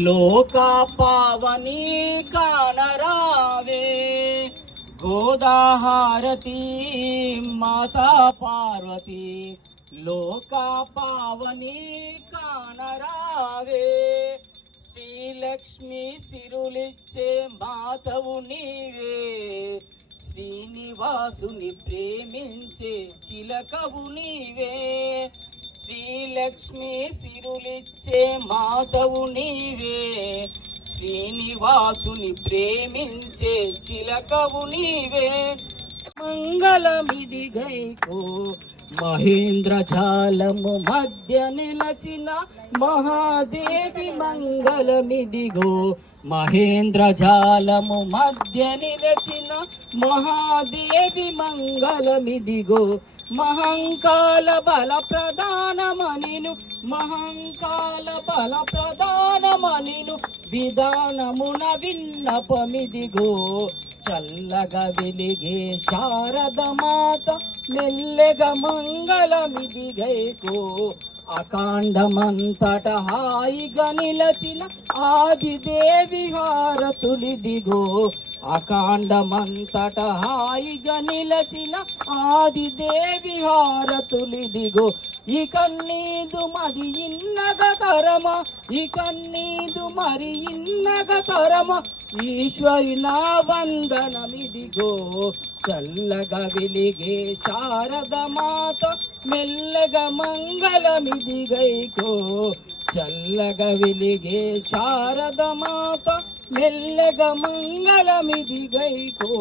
లోకా పావని కానరావే గోదాహారతి మాతా పార్వతి లోకా పావని కానరావే శ్రీలక్ష్మి సిరులిచ్చే మాతవు నీవే శ్రీనివాసుని ప్రేమించే చిలకవు నీవే శ్రీలక్ష్మి సిరులిచ్చే మాతవు నీవే శ్రీనివాసుని ప్రేమించే చిలకవు నీవే మంగళమిదిగైకో మహేంద్రజాలము మధ్య నిలచిన మహాదేవి మంగళమిదిగో మహేంద్రజాలము మధ్య నిలచిన మహాదేవి మంగళమిదిగో మహంకాల బల ప్రధానమనిను మహంకాల బల ప్రధానమనిను విధానమున విన్నపమిదిగో చల్లగా వెలిగే శారద మాత మెల్లెగా మంగళమిదిగైకో అకాండమంతట హాయిగా నిలచిన ఆదిదేవి హారతులిదిగో అకాండమంతట హాయిగా నిలచిన ఆదిదేవి హారతులిదిగో ఇక నీదు మరి ఇన్నగ తరమ ఇక నీదు మరి ఇన్నగ తరమ ఈశ్వరి నా వందనమిదిగో చల్లగా వెలిగే శారద మాత మెల్లగా మంగళమిదిగైకో చల్లగా వెలిగే శారద మాత మెల్లగా మంగళమిదిగైకో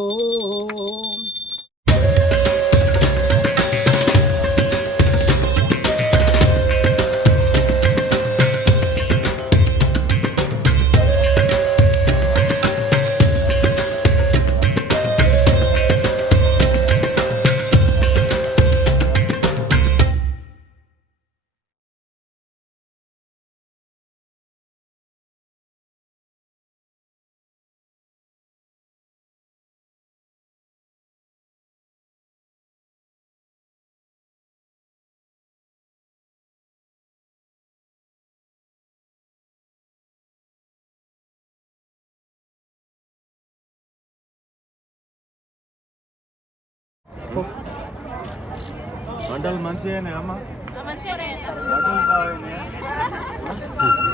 వంటలు మంచిగా అమ్మ వంటలు బాగా